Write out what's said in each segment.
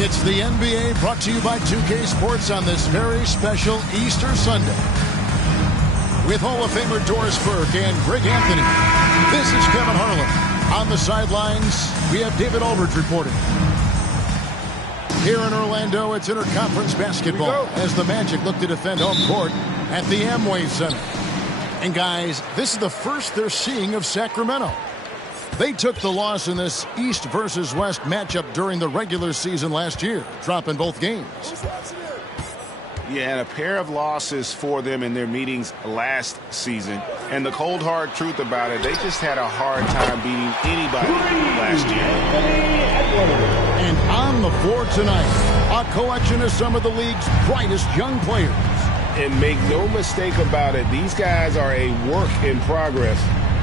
It's the NBA brought to you by 2K Sports on this very special Easter Sunday. With Hall of Famer Doris Burke and Greg Anthony, this is Kevin Harlan. On the sidelines, we have David Aldridge reporting. Here in Orlando, it's interconference basketball as the Magic look to defend home court at the Amway Center. And guys, this is the first they're seeing of Sacramento. They took the loss in this East versus West matchup during the regular season last year, dropping both games. Yeah, and a pair of losses for them in their meetings last season. And the cold, hard truth about it, they just had a hard time beating anybody last year. And on the floor tonight, a collection of some of the league's brightest young players. And make no mistake about it, these guys are a work in progress.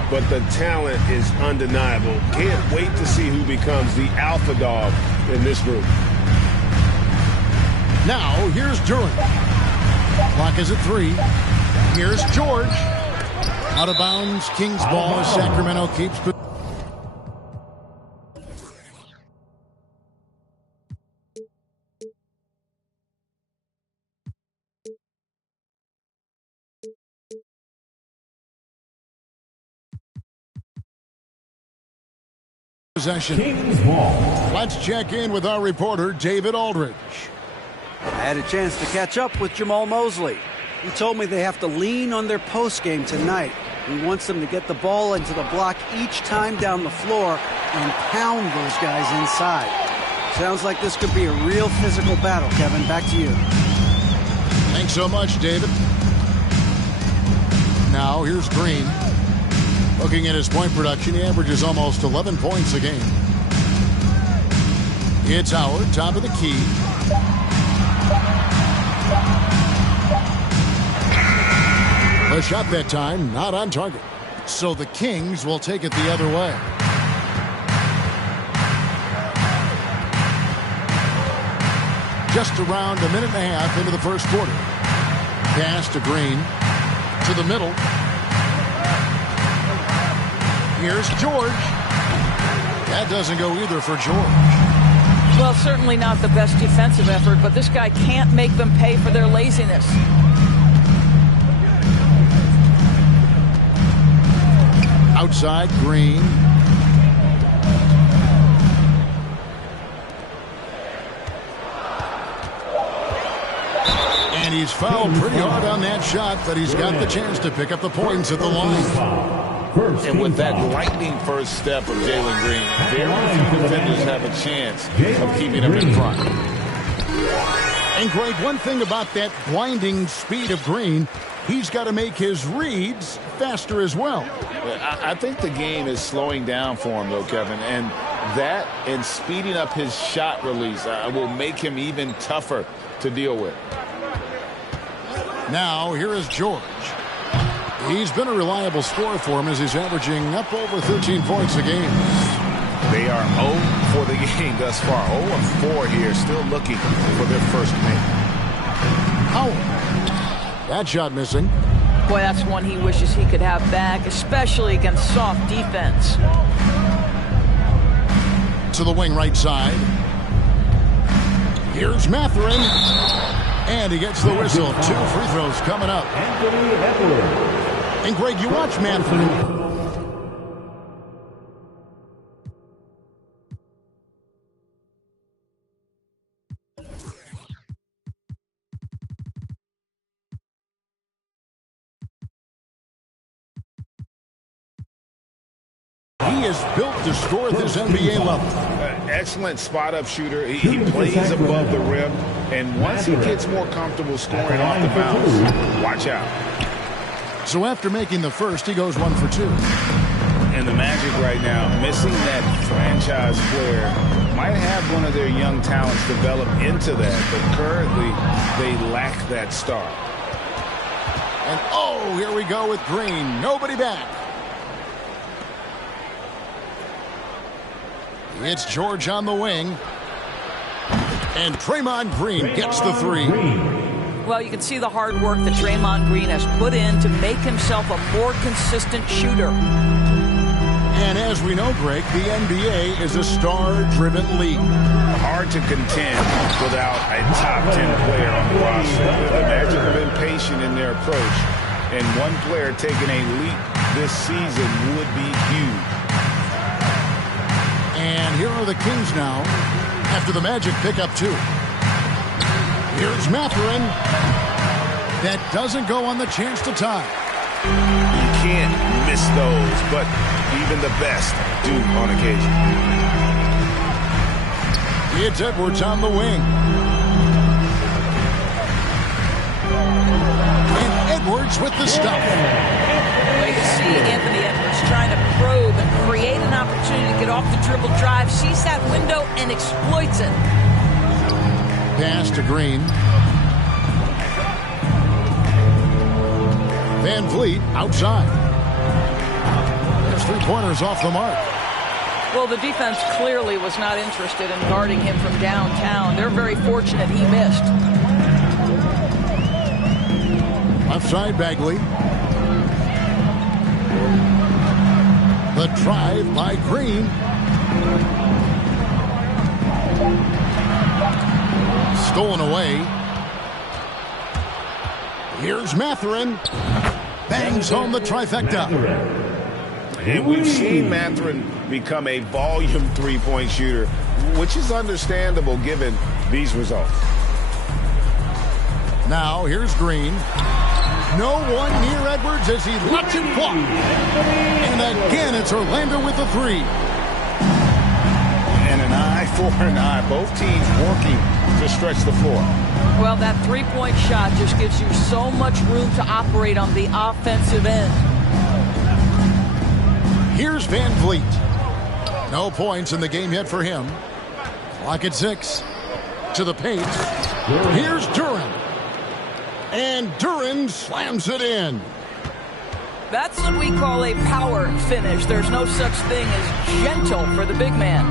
But the talent is undeniable. Can't wait to see who becomes the alpha dog in this group. Now, here's Duran. Clock is at 3. Here's George. Out of bounds, Kings ball as Sacramento keeps... possession. Let's check in with our reporter, David Aldridge. I had a chance to catch up with Jamal Mosley. He told me they have to lean on their post game tonight. He wants them to get the ball into the block each time down the floor and pound those guys inside. Sounds like this could be a real physical battle, Kevin. Back to you. Thanks so much, David. Now, here's Green. Looking at his point production, he averages almost 11 points a game. It's Howard, top of the key. A shot that time, not on target. So the Kings will take it the other way. Just around a minute and a half into the first quarter. Pass to Green. To the middle. Here's George. That doesn't go either for George. Well, certainly not the best defensive effort, but this guy can't make them pay for their laziness. Outside, Green. And he's fouled pretty hard on that shot, but he's got the chance to pick up the points at the line. And with that lightning first step of Jalen Green, very few defenders have a chance of keeping him in front. And Greg, one thing about that blinding speed of Green, he's got to make his reads faster as well. I think the game is slowing down for him, though, Kevin, and that and speeding up his shot release will make him even tougher to deal with. Now, here is George. He's been a reliable scorer for him as he's averaging up over 13 points a game. They are 0 for the game thus far. 0-4 here, still looking for their first win. Howard. That shot missing. Boy, that's one he wishes he could have back, especially against soft defense. To the wing right side. Here's Mathurin. And he gets the whistle. 2 free throws coming up. And Greg, you watch Mathurin. He is built to score at this NBA level. Excellent spot-up shooter. He plays above the rim, and once he gets more comfortable scoring off the bounce, watch out. So after making the first, he goes 1 for 2. And the Magic right now, missing that franchise player, might have one of their young talents develop into that, but currently they lack that star. And oh, here we go with Green. Nobody back. It's George on the wing. And Draymond Green gets the 3. Well, you can see the hard work that Draymond Green has put in to make himself a more consistent shooter. And as we know, Greg, the NBA is a star-driven league. Hard to contend without a top 10 player on the roster. The Magic have been patient in their approach, and one player taking a leap this season would be huge. And here are the Kings now after the Magic pick up 2. Here's Mathurin. That doesn't go on the chance to tie. You can't miss those, but even the best do on occasion. It's Edwards on the wing. And Edwards with the stuff. Way to see Anthony Edwards trying to probe and create an opportunity to get off the dribble drive, sees that window and exploits it. Pass to Green. Van Vliet outside. There's 3-pointers off the mark. Well, the defense clearly was not interested in guarding him from downtown. They're very fortunate he missed. Left side, Bagley. The drive by Green. Stolen away. Here's Mathurin. Bangs home the trifecta. And we've seen Mathurin become a volume three-point shooter, which is understandable given these results. Now here's Green. No one near Edwards as he lets it fly. And again, it's Orlando with the 3. And an eye for an eye. Both teams working to stretch the floor. Well, that three-point shot just gives you so much room to operate on the offensive end. Here's Van Vliet. No points in the game yet for him. Clock at 6. To the paint. Here's Duran. And Duran slams it in. That's what we call a power finish. There's no such thing as gentle for the big man.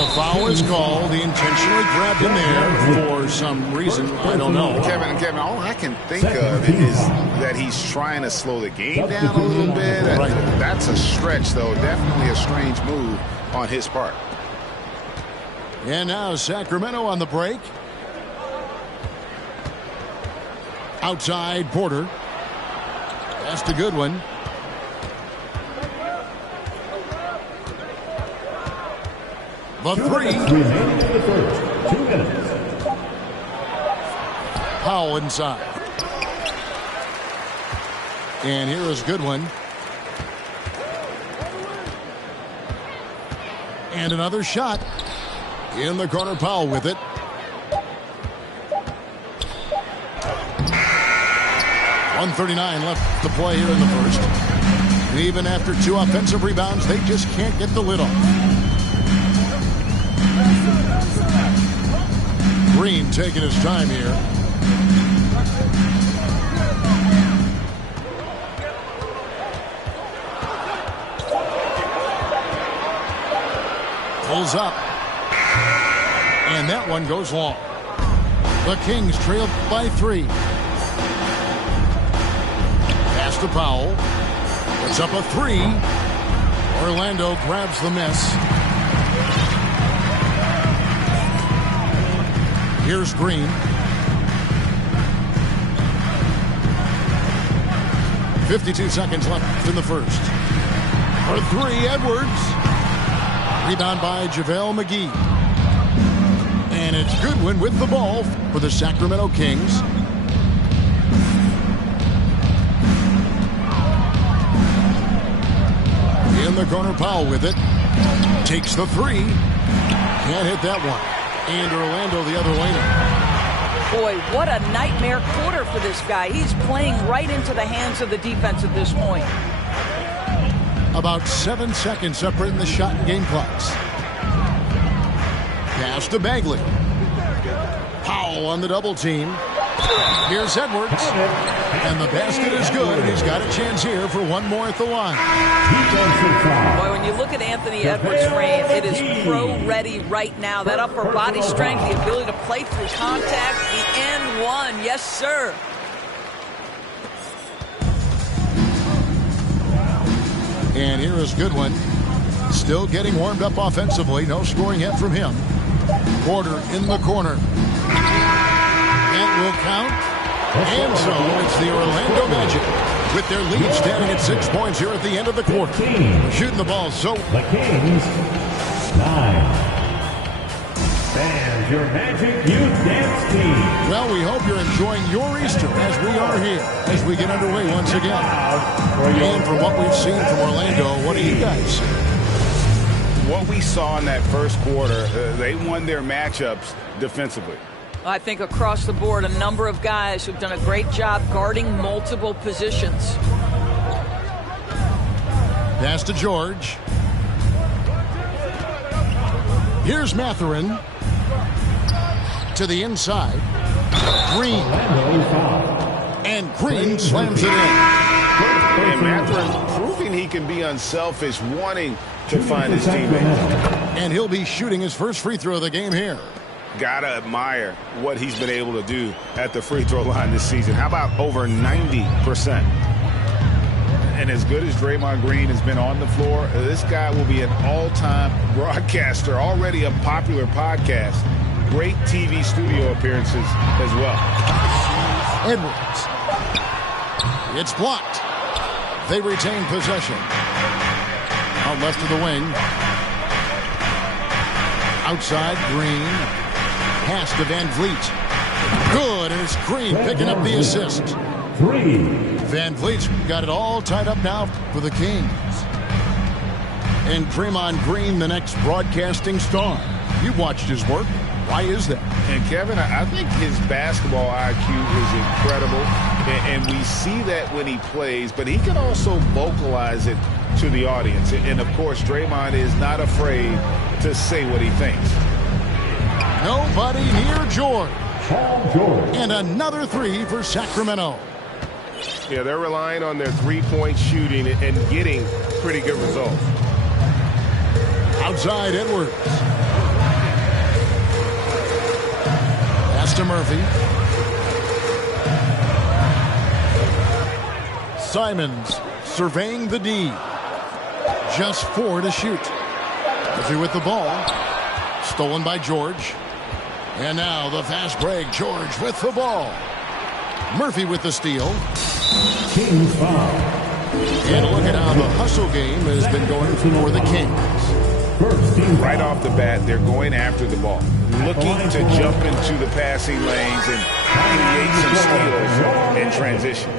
the foul is called. He intentionally grabbed him there for some reason. I don't know. Kevin, all I can think of is that he's trying to slow the game down a little bit. Right. That's a stretch, though. Definitely a strange move on his part. And now Sacramento on the break. Outside Porter. That's a good one. The three. Remaining in the first. 2 minutes. Powell inside. And here is a good one. And another shot. In the corner, Powell with it. .139 left to play here in the first. And even after 2 offensive rebounds, they just can't get the lid off. Green taking his time here. Pulls up. And that one goes long. The Kings trailed by 3. Pass to Powell. Puts up a 3. Orlando grabs the miss. Here's Green. .52 seconds left in the first. For 3, Edwards. Rebound by JaVale McGee. And it's Goodwin with the ball for the Sacramento Kings. In the corner, Powell with it. Takes the 3. Can't hit that one. And Orlando the other way now. Boy, what a nightmare quarter for this guy. He's playing right into the hands of the defense at this point. About 7 seconds separating the shot and game clocks. Pass to Bagley. Powell on the double team. Here's Edwards. And the basket is good. He's got a chance here for one more at the line. Boy, when you look at Anthony Edwards' frame, it is pro-ready right now. That upper body strength, the ability to play through contact, the and one. Yes, sir. And here is Goodwin. Still getting warmed up offensively. No scoring yet from him. Porter in the corner. That will count. And so it's the Orlando Magic with their lead standing at 6 points here at the end of the quarter. Shooting the ball so. The Kings, 9. And your Magic Youth Dance Team. Well, we hope you're enjoying your Easter as we are here, as we get underway once again. And from what we've seen from Orlando, what do you guys see? What we saw in that first quarter, they won their matchups defensively. I think across the board, a number of guys who've done a great job guarding multiple positions. Pass to George. Here's Mathurin. To the inside. Green. And Green slams it in. And Mathurin proving he can be unselfish, wanting to find his teammates. And he'll be shooting his first free throw of the game here. Gotta admire what he's been able to do at the free throw line this season. How about over 90%? And as good as Draymond Green has been on the floor, this guy will be an all-time broadcaster, already a popular podcast. Great TV studio appearances as well. Edwards. It's blocked. They retain possession. Out left of the wing. Outside, Green. Pass to Van Vliet. Good, and it's Green picking up the assist. 3. Van Vliet's got it all tied up now for the Kings. And Draymond Green, the next broadcasting star. You watched his work. Why is that? And Kevin, I think his basketball IQ is incredible. And we see that when he plays, but he can also vocalize it to the audience. And of course, Draymond is not afraid to say what he thinks. Nobody near George. And another 3 for Sacramento. Yeah, they're relying on their three-point shooting and getting pretty good results. Outside Edwards. to Murphy. Simons surveying the D. Just 4 to shoot. Murphy with the ball. Stolen by George. And now the fast break. George with the ball. Murphy with the steal. Kings foul. And look at how the hustle game has been going for the Kings. First team foul. Right off the bat, they're going after the ball, looking to jump into the passing lanes and create some steals in transition.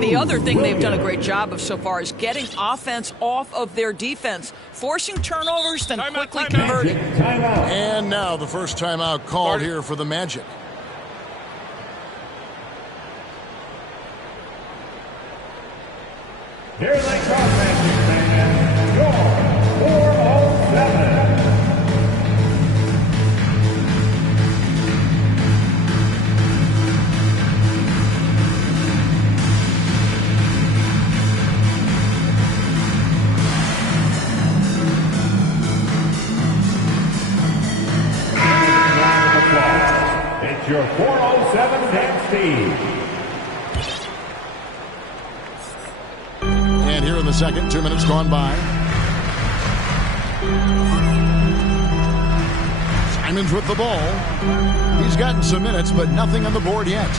The other thing they've done a great job of so far is getting offense off of their defense, forcing turnovers, then quickly converting. And now the first timeout called here for the Magic. Here they come, Magic fans. Your 407. It's your 407 Dan Steve. And here in the second, 2 minutes gone by. Simons with the ball. He's gotten some minutes, but nothing on the board yet.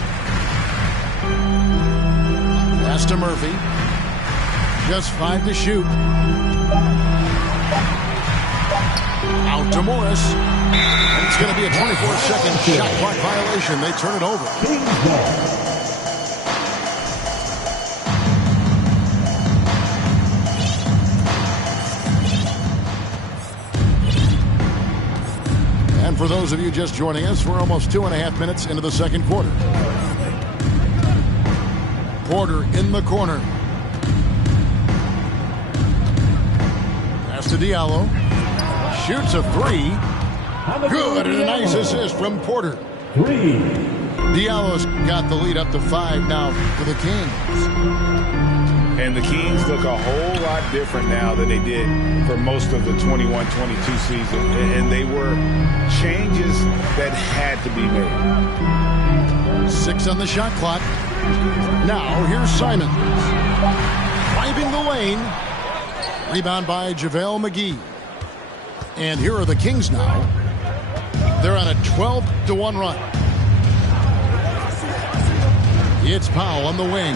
Pass to Murphy. Just 5 to shoot. Out to Morris. And it's going to be a 24-second shot clock violation. They turn it over. And for those of you just joining us, we're almost 2.5 minutes into the second quarter. Porter in the corner. Pass to Diallo. Shoots a 3. Good, and a nice assist from Porter. 3. Diallo's got the lead up to 5 now for the Kings. And the Kings look a whole lot different now than they did for most of the 21-22 season. And they were changes that had to be made. 6 on the shot clock. Now here's Simons. Driving the lane. Rebound by JaVale McGee. And here are the Kings now. They're on a 12-1 run. It's Powell on the wing.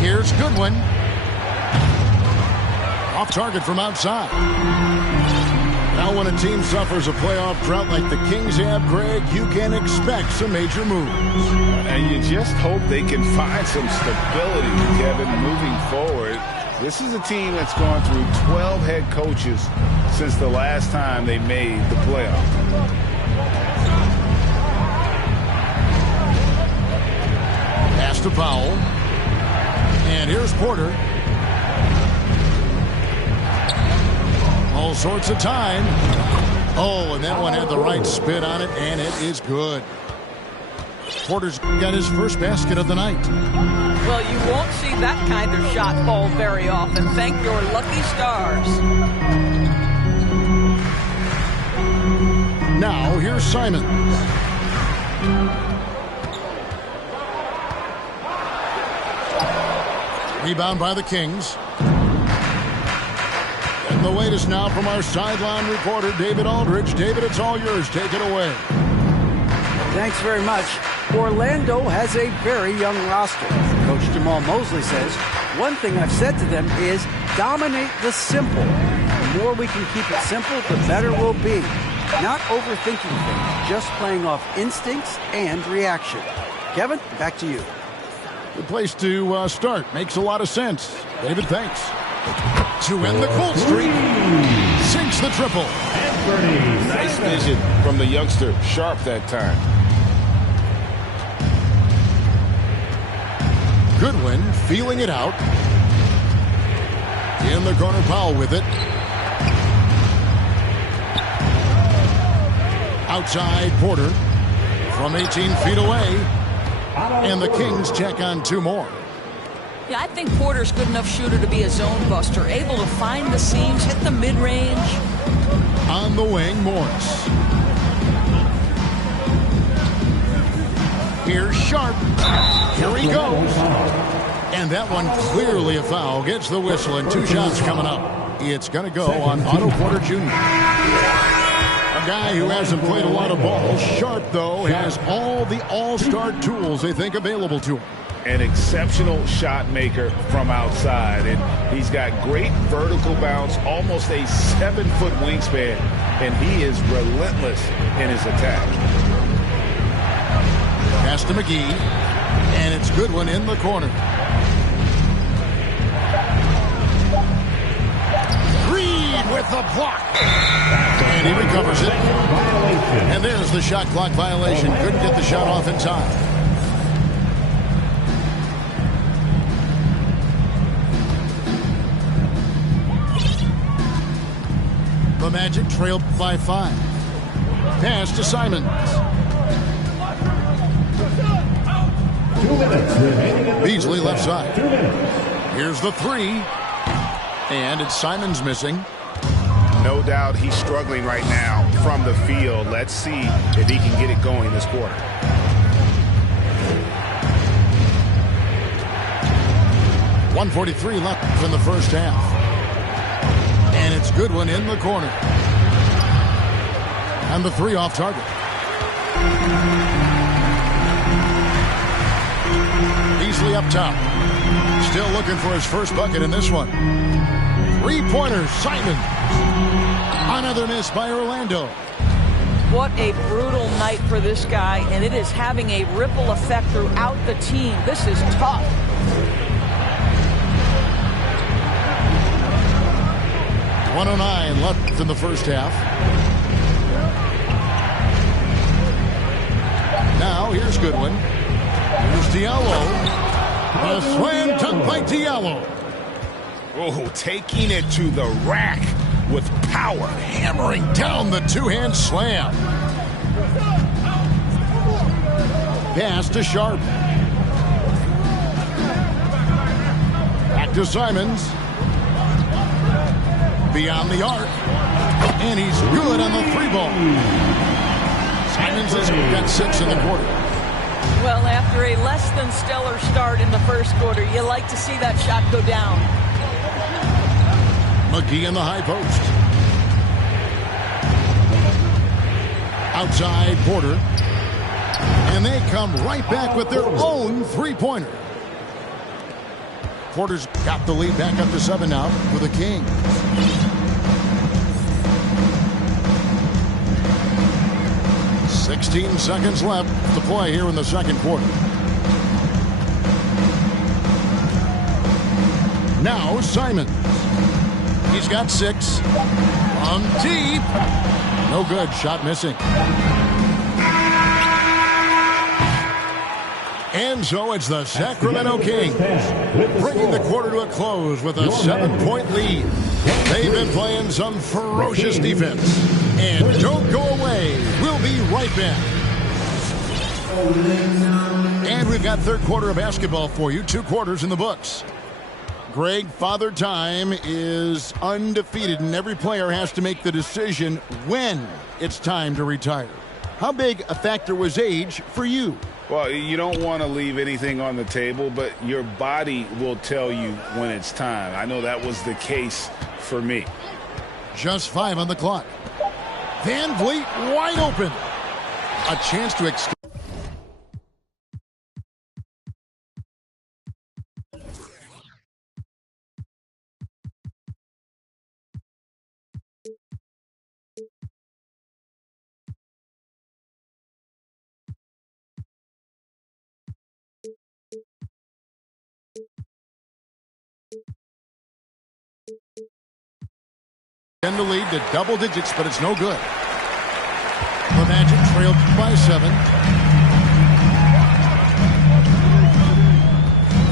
Here's Goodwin. Off target from outside. Now when a team suffers a playoff drought like the Kings have, Greg, you can expect some major moves. And you just hope they can find some stability, Kevin, moving forward. This is a team that's gone through 12 head coaches since the last time they made the playoff. Pass to Powell. And here's Porter. All sorts of time. Oh, and that one had the right spin on it, and it is good. Porter's got his first basket of the night. Well, you won't see that kind of shot fall very often. Thank your lucky stars. Now, here's Simons. Rebound by the Kings. And the latest now from our sideline reporter, David Aldridge. David, it's all yours. Take it away. Thanks very much. Orlando has a very young roster. Coach Jamal Mosley says, one thing I've said to them is dominate the simple. The more we can keep it simple, the better we'll be. Not overthinking things, just playing off instincts and reaction. Kevin, back to you. Good place to start. Makes a lot of sense. David, thanks. To end the cold streak. Sinks the triple. Nice vision from the youngster. Sharp that time. Goodwin feeling it out. In the corner, Powell with it. Outside, Porter from 18 feet away. And the Kings check on 2 more. Yeah, I think Porter's good enough shooter to be a zone buster, able to find the seams, hit the mid-range. On the wing, Morris. Here's Sharp. Here he goes. And that one clearly a foul. Gets the whistle and 2 shots coming up. It's going to go on Otto Porter Jr. A guy who hasn't played a lot of ball. Sharp, though, has all the all-star tools they think available to him. An exceptional shot maker from outside, and he's got great vertical bounce, almost a 7-foot wingspan, and he is relentless in his attack. Pass to McGee, and it's Goodwin in the corner. Reed with the block, and he recovers it. And there's the shot clock violation. Couldn't get the shot off in time. The Magic trailed by 5. Pass to Simons. 2 minutes remaining. Beasley left side. 2 minutes. Here's the 3. And it's Simons missing. No doubt he's struggling right now from the field. Let's see if he can get it going this quarter. .143 left in the first half. And it's Goodwin in the corner. And the 3 off target. Beasley up top. Still looking for his first bucket in this one. 3-pointer, Simon. Another miss by Orlando. What a brutal night for this guy, and it is having a ripple effect throughout the team. This is tough. .109 left in the first half. Now here's Goodwin. Here's Diallo. A slam dunk by Diallo. Oh, taking it to the rack with power. Hammering down the 2-hand slam. Pass to Sharp. Back to Simons. Beyond the arc. And he's good on the 3-ball. Simons has got 6 in the quarter. Well, after a less than stellar start in the first quarter, you like to see that shot go down. McGee in the high post. Outside Porter. And they come right back with their own 3-pointer. Porter's got the lead back up to 7 now for the Kings. .16 seconds left to play here in the second quarter. Now Simons. He's got 6. From deep. No good. Shot missing. And so it's the Sacramento Kings bringing the quarter to a close with a 7-point lead. They've been playing some ferocious defense. And don't go away. We'll be right back. And we've got third quarter of basketball for you. 2 quarters in the books. Greg, Father Time is undefeated, and every player has to make the decision when it's time to retire. How big a factor was age for you? Well, you don't want to leave anything on the table, but your body will tell you when it's time. I know that was the case for me. Just 5 on the clock. Van Vliet wide open. A chance to extend. And the lead to double digits, but it's no good. The Magic trailed by 7.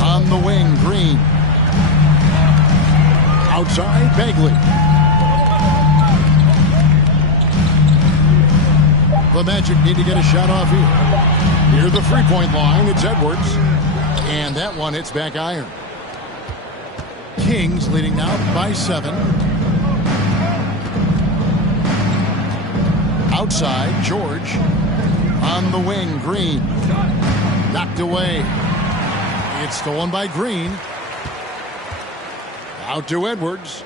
On the wing, Green. Outside, Bagley. The Magic need to get a shot off here. Near the 3-point line, it's Edwards. And that one hits back iron. Kings leading now by 7. Outside, George. On the wing, Green. Knocked away. It's stolen by Green. Out to Edwards.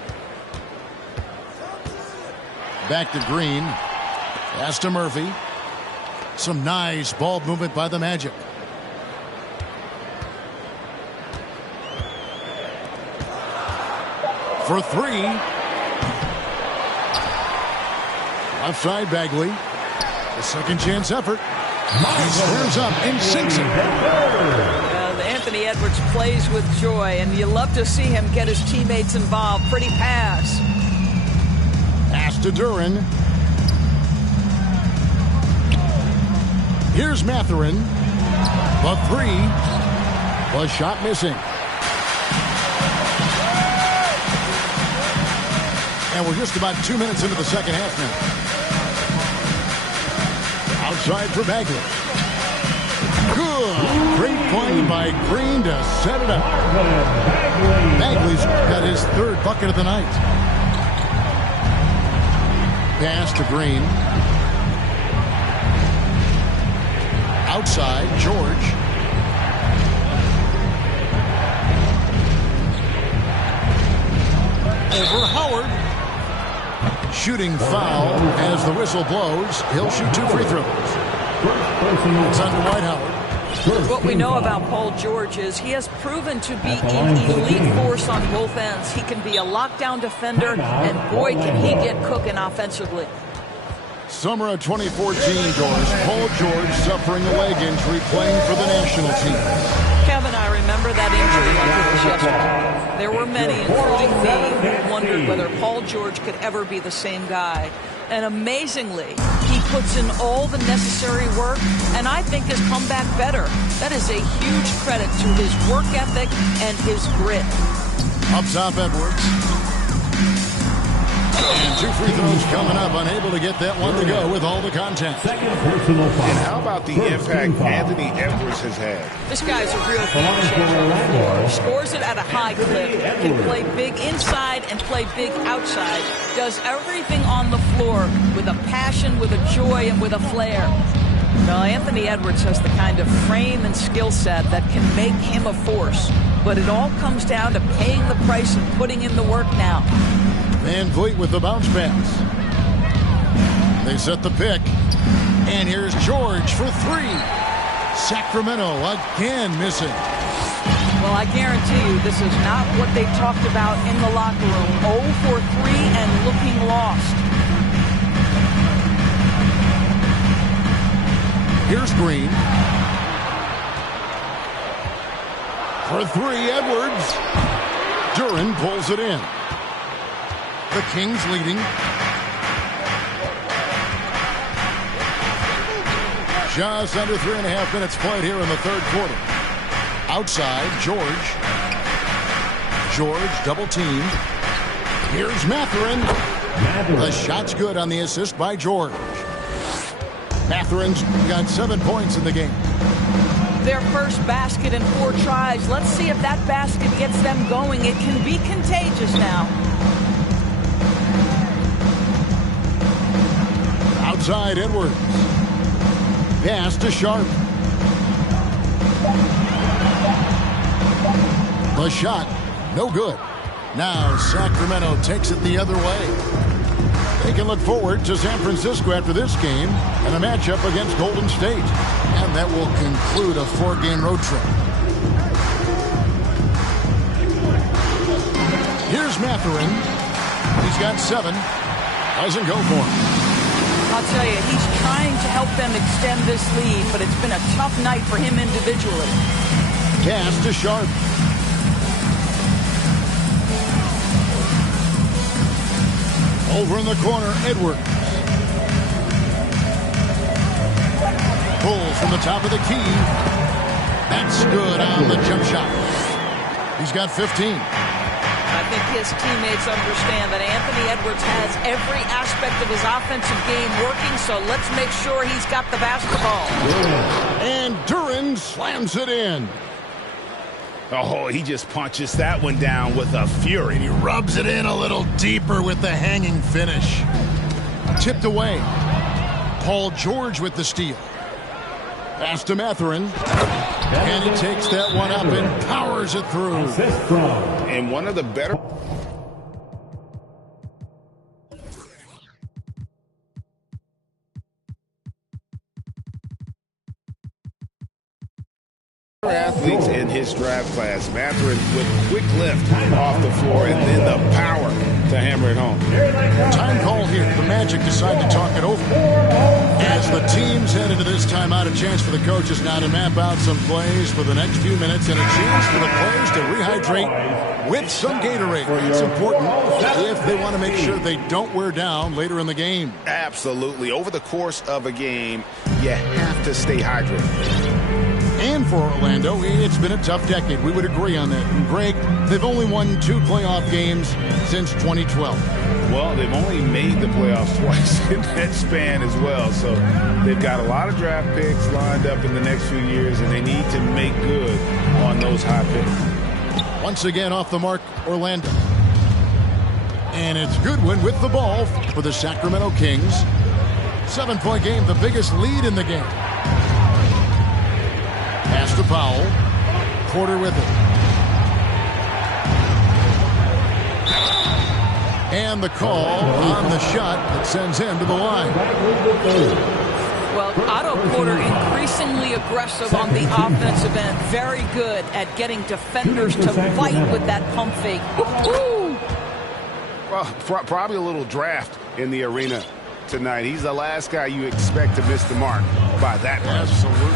Back to Green. Pass to Murphy. Some nice ball movement by the Magic. For 3. Left side, Bagley. The second chance effort. He squares up and sinks it. Anthony Edwards plays with joy, and you love to see him get his teammates involved. Pretty pass. Pass to Duren. Here's Mathurin. The 3. The shot missing. And we're just about 2 minutes into the second half now. Outside for Bagley. Good. Great play by Green to set it up. Bagley's got his 3rd bucket of the night. Pass to Green. Outside, George. Over Howard. Shooting foul as the whistle blows. He'll shoot 2 free throws. It's on to Dwight Howard. What we know about Paul George is he has proven to be an elite force on both ends. He can be a lockdown defender, and boy, can he get cooking offensively. Summer of 2014, Doris. Paul George suffering a leg injury playing for the national team. Kevin, I remember that injury like it was yesterday. There were many, including me, who wondered whether Paul George could ever be the same guy. And amazingly, he puts in all the necessary work, and I think has come back better. That is a huge credit to his work ethic and his grit. Up top, Edwards. And 2 free throws coming up. Unable to get that one to go with all the contact. And how about the impact Anthony Edwards has had? This guy's a real game changer on the floor. He scores it at a high clip. Can play big inside and play big outside. Does everything on the floor with a passion, with a joy, and with a flair. Now, Anthony Edwards has the kind of frame and skill set that can make him a force. But it all comes down to paying the price and putting in the work now. Van Vliet with the bounce pass. They set the pick. And here's George for 3. Sacramento again missing. Well, I guarantee you this is not what they talked about in the locker room. 0 for 3 and looking lost. Here's Green. For 3, Edwards. Duren pulls it in. The Kings leading. Just under 3.5 minutes played here in the 3rd quarter. Outside, George. George double teamed. Here's Mathurin. The shot's good on the assist by George. Mathurin's got 7 points in the game. Their first basket in 4 tries. Let's see if that basket gets them going. It can be contagious now. Outside, Edwards. Pass to Sharp. The shot, no good. Now Sacramento takes it the other way. They can look forward to San Francisco after this game and a matchup against Golden State. And that will conclude a 4-game road trip. Here's Mathurin. He's got 7. Doesn't go for him. I'll tell you, he's trying to help them extend this lead, but it's been a tough night for him individually. Pass to Sharp. Over in the corner, Edwards. Pulls from the top of the key. That's good on the jump shot. He's got 15. I think his teammates understand that Anthony Edwards has every aspect of his offensive game working, so let's make sure he's got the basketball. And Duren slams it in. Oh, he just punches that one down with a fury. He rubs it in a little deeper with the hanging finish. Tipped away. Paul George with the steal. Pass to Mathurin. And he takes that one up and powers it through. And one of the better athletes in his draft class. Mathurin with quick lift off the floor and then the power to hammer it home. Time call here. The Magic decide to talk it over. As the teams head into this timeout, a chance for the coaches now to map out some plays for the next few minutes and a chance for the players to rehydrate with some Gatorade. It's important if they want to make sure they don't wear down later in the game. Absolutely. Over the course of a game, you have to stay hydrated. And for Orlando, it's been a tough decade. We would agree on that. And Greg, they've only won 2 playoff games since 2012. Well, they've only made the playoffs twice in that span as well. So they've got a lot of draft picks lined up in the next few years, and they need to make good on those high picks. Once again off the mark, Orlando. And it's Goodwin with the ball for the Sacramento Kings. 7-point game, the biggest lead in the game. Pass to Powell. Porter with it. And the call on the shot that sends him to the line. Well, Otto Porter increasingly aggressive on the offensive end. Very good at getting defenders to fight with that pump fake. Woo-hoo! Well, probably a little draft in the arena tonight. He's the last guy you expect to miss the mark by that much. Absolutely.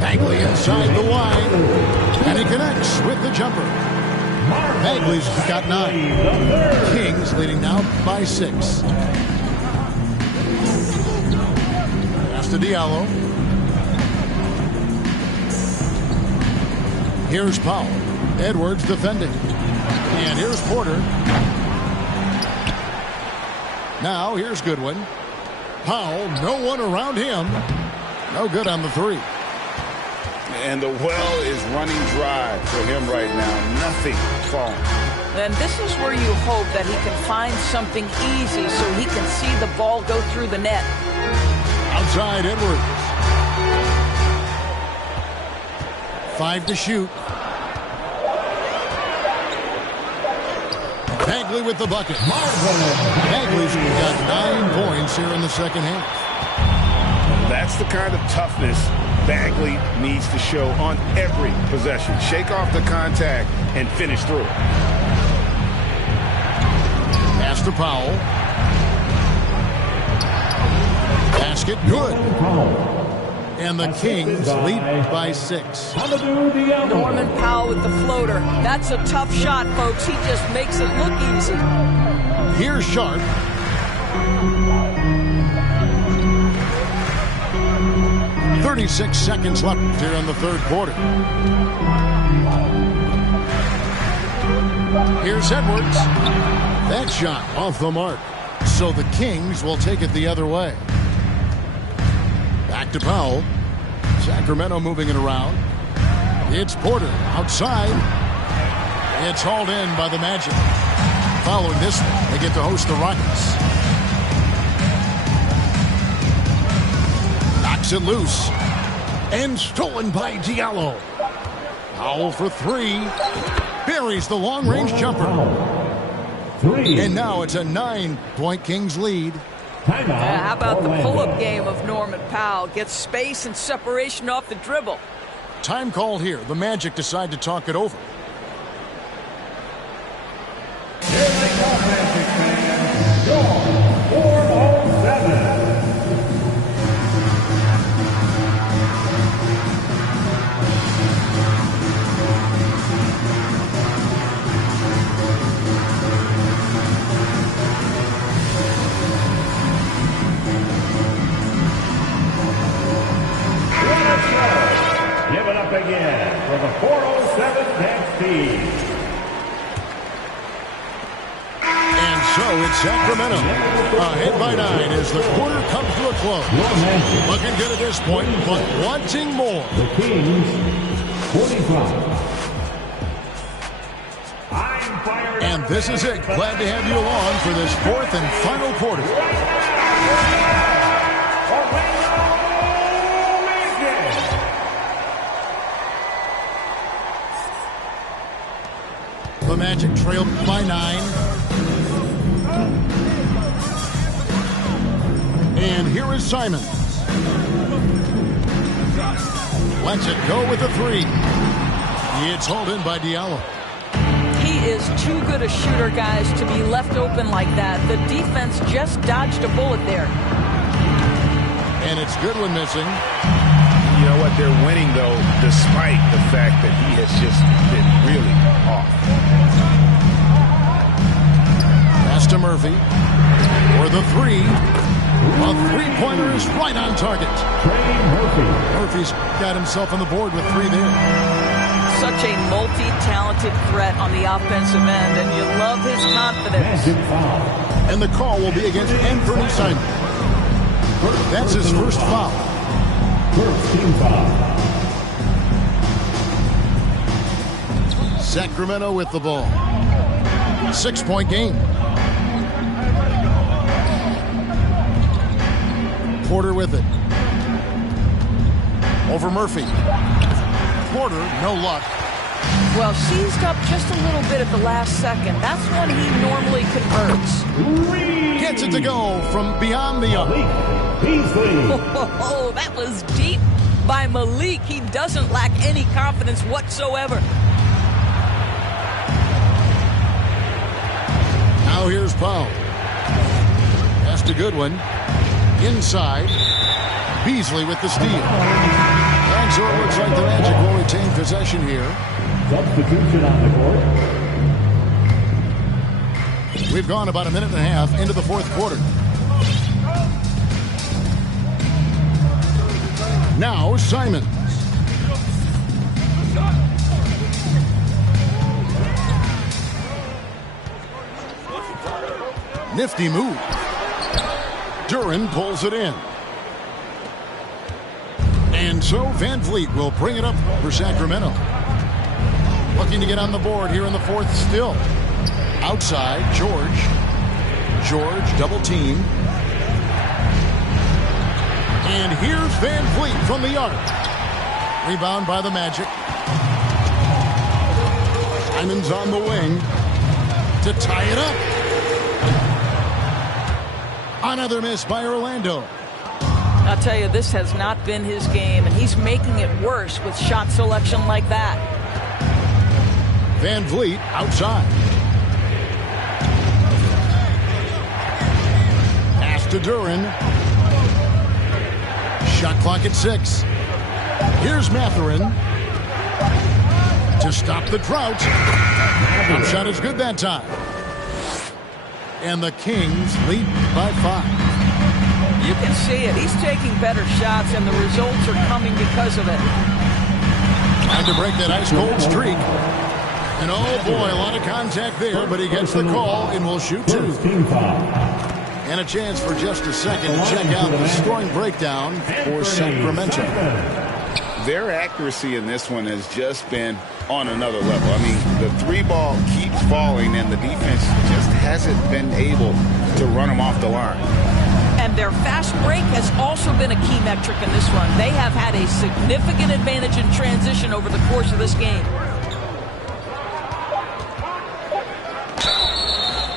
Bagley inside the line, and he connects with the jumper. Bagley's got 9. Kings leading now by 6. Pass to Diallo. Here's Powell. Edwards defending. And here's Porter. Now here's Goodwin. Powell, no one around him. No good on the 3. And the well is running dry for him right now. Nothing falling. And this is where you hope that he can find something easy so he can see the ball go through the net. Outside Edwards. 5 to shoot. Bagley with the bucket. Bagley's got 9 points here in the second half. That's the kind of toughness Bagley needs to show on every possession. Shake off the contact and finish through. Pass to Powell. Basket good. And the Kings lead by 6. Norman Powell with the floater. That's a tough shot, folks. He just makes it look easy. Here's Sharp. .36 seconds left here in the third quarter. Here's Edwards. That shot off the mark. So the Kings will take it the other way. Back to Powell. Sacramento moving it around. It's Porter outside. It's hauled in by the Magic. Following this one, they get to host the Rockets. Knocks it loose. And stolen by Diallo. Powell for 3. Buries the long-range jumper. 3. And now it's a 9-point Kings lead. How about the pull-up game of Norman Powell? Gets space and separation off the dribble. Time call here. The Magic decide to talk it over. Here they come, Magic fans. Your 407. Give it up again for the 407 next team. And so it's Sacramento. Ahead by 9 as the quarter comes to a close. Looking good at this point, but wanting more. The Kings And this is it. Glad to have you along for this fourth and final quarter. The Magic trail by 9. And here is Simon. Lets it go with a 3. It's hauled in by Diallo. He is too good a shooter, guys, to be left open like that. The defense just dodged a bullet there. And it's Goodwin missing. You know what? They're winning, though, despite the fact that he has just been really off. Pass to Murphy for the 3. A three-pointer is right on target. Murphy's got himself on the board with 3 there. Such a multi-talented threat on the offensive end, and you love his confidence. And the call will be against Anthony Simon. That's his first foul. Sacramento with the ball. 6-point game. Porter with it. Over Murphy. Porter, no luck. Well, seized up just a little bit at the last second. That's when he normally converts. Gets it to go from beyond the arc. Oh, that was deep by Malik. He doesn't lack any confidence whatsoever. Now here's Powell. Pass to Goodwin. Inside. Beasley with the steal. And so it looks like the Magic will retain possession here. Substitution on the court. We've gone about a minute and a half into the fourth quarter. Now Simons. Nifty move. Duran pulls it in. And so Van Vliet will bring it up for Sacramento. Looking to get on the board here in the fourth still. Outside, George. George double team. And here's Van Vliet from the arc. Rebound by the Magic. Simon's on the wing to tie it up. Another miss by Orlando. I'll tell you, this has not been his game, and he's making it worse with shot selection like that. Van Vliet outside. Pass to Duran. Shot clock at 6. Here's Mathurin to stop the drought. Jump shot is good that time. And the Kings lead by 5. You can see it. He's taking better shots, and the results are coming because of it. Trying to break that ice-cold streak. And oh boy, a lot of contact there, but he gets the call and will shoot 2. And a chance for just a second to check out the scoring breakdown for Sacramento. Their accuracy in this one has just been on another level. I mean, the 3-ball keeps falling, and the defense just hasn't been able to run them off the line. And their fast break has also been a key metric in this one. They have had a significant advantage in transition over the course of this game.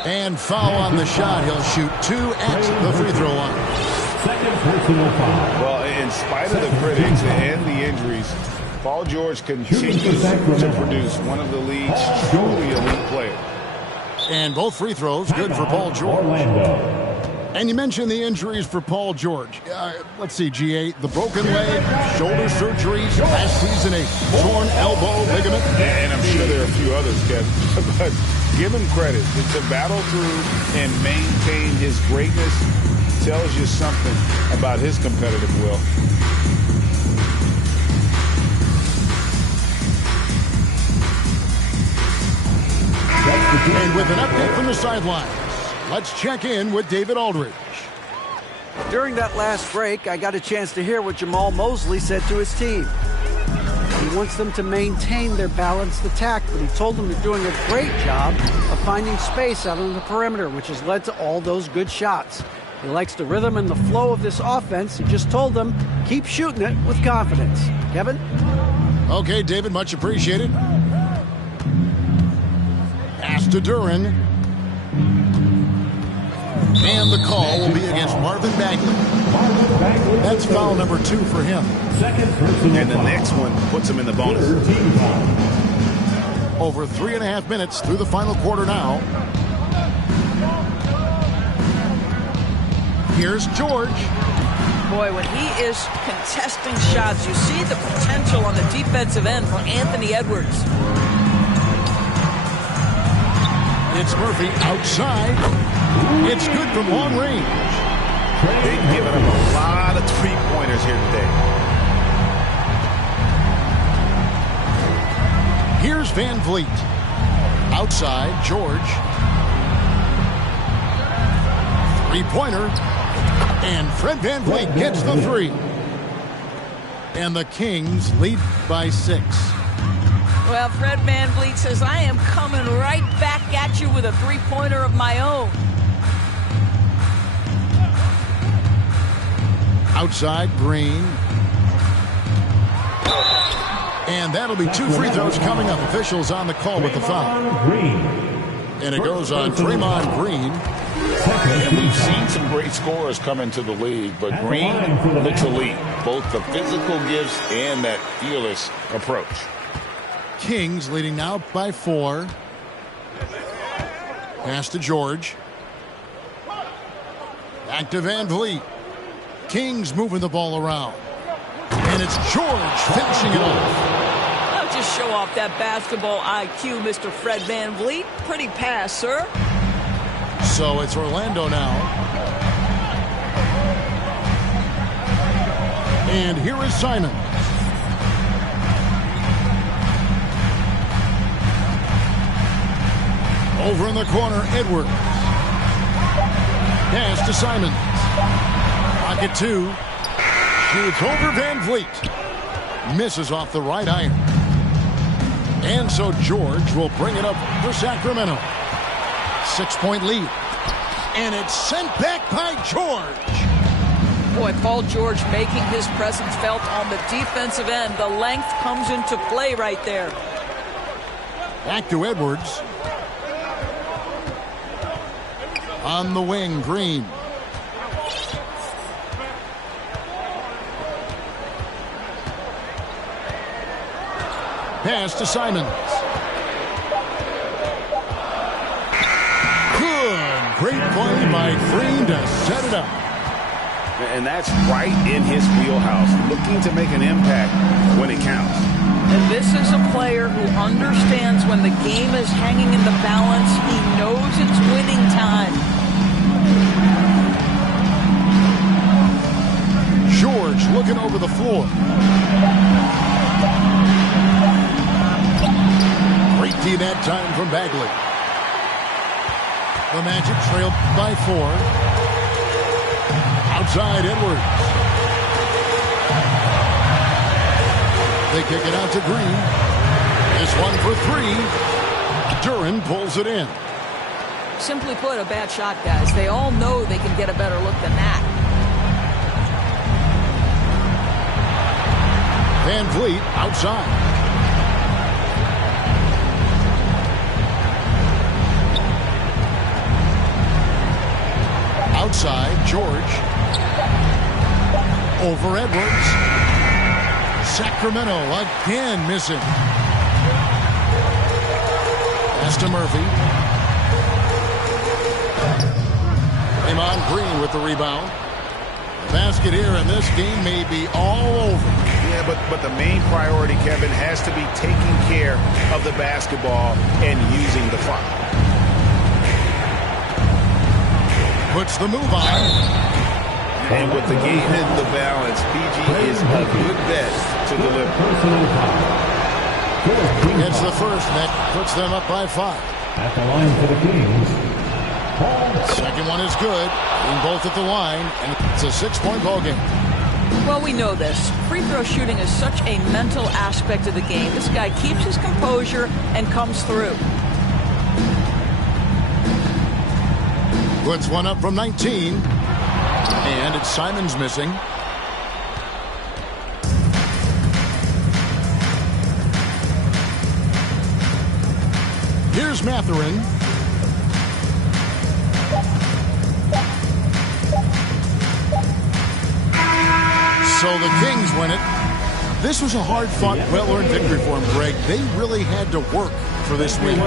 And foul on the shot. He'll shoot 2 at the free throw line. Well, in spite of the critics and the injuries, Paul George continues to produce one of the league's truly elite players. And both free throws good for Paul George. And you mentioned the injuries for Paul George. Let's see, GA, the broken leg, shoulder surgeries, last season a torn elbow ligament. And I'm sure there are a few others, Kevin. But give him credit. To battle through and maintain his greatness tells you something about his competitive will. And with an update from the sidelines, let's check in with David Aldridge. During that last break, I got a chance to hear what Jamal Mosley said to his team. He wants them to maintain their balanced attack, but he told them they're doing a great job of finding space out on the perimeter, which has led to all those good shots. He likes the rhythm and the flow of this offense. He just told them, keep shooting it with confidence. Kevin? Okay, David, much appreciated. Pass to Duran. And the call will be against Marvin Bagley. That's foul number 2 for him. And the next one puts him in the bonus. Over 3.5 minutes through the final quarter now. Here's George. Boy, when he is contesting shots, you see the potential on the defensive end for Anthony Edwards. It's Murphy outside. It's good from long range. They've given him a lot of three-pointers here today. Here's Van Vliet. Outside, George. Three-pointer. And Fred Van Vliet gets the 3. And the Kings lead by 6. Well, Fred Van Vliet says, I am coming right back at you with a three-pointer of my own. Outside, Green. And that'll be 2 free throws coming up. Officials on the call with the foul. And it goes on Draymond Green. And we've seen some great scorers come into the league, but Green looks elite. Both the physical gifts and that fearless approach. Kings leading now by 4. Pass to George. Back to Van Vliet. Kings moving the ball around. And it's George finishing it off. I'll just show off that basketball IQ, Mr. Fred Van Vliet. Pretty pass, sir. So it's Orlando now. And here is Simon. Over in the corner, Edwards. Pass to Simon. Pocket 2. Shoots over Van Vliet. Misses off the right iron. And so George will bring it up for Sacramento. 6-point lead. And it's sent back by George. Boy, Paul George making his presence felt on the defensive end. The length comes into play right there. Back to Edwards. On the wing, Green. Pass to Simons. Good. Great play by Green to set it up. And that's right in his wheelhouse, looking to make an impact when it counts. And this is a player who understands when the game is hanging in the balance. He knows it's winning time. George looking over the floor. Great D that time from Bagley. The Magic trail by 4. Outside, Edwards. They kick it out to Green. This one for 3. Duran pulls it in. Simply put, a bad shot, guys. They all know they can get a better look than that. Van Vliet outside. Outside, George. Over Edwards. Sacramento again missing. Pass to Murphy. Draymond Green with the rebound. The basket here, and this game may be all over. Yeah, but the main priority, Kevin, has to be taking care of the basketball and using the clock. Puts the move on. And with the game in the balance, PG is a good bet to deliver. Gets the first, and that puts them up by 5. At the line for the Kings. Second one is good. In both at the line, and it's a 6-point ball game. Well, we know this. Free throw shooting is such a mental aspect of the game. This guy keeps his composure and comes through. Puts one up from 19. And it's Simons missing. Here's Mathurin. So the Kings win it. This was a hard-fought, well-earned victory for them, Greg. They really had to work for this win.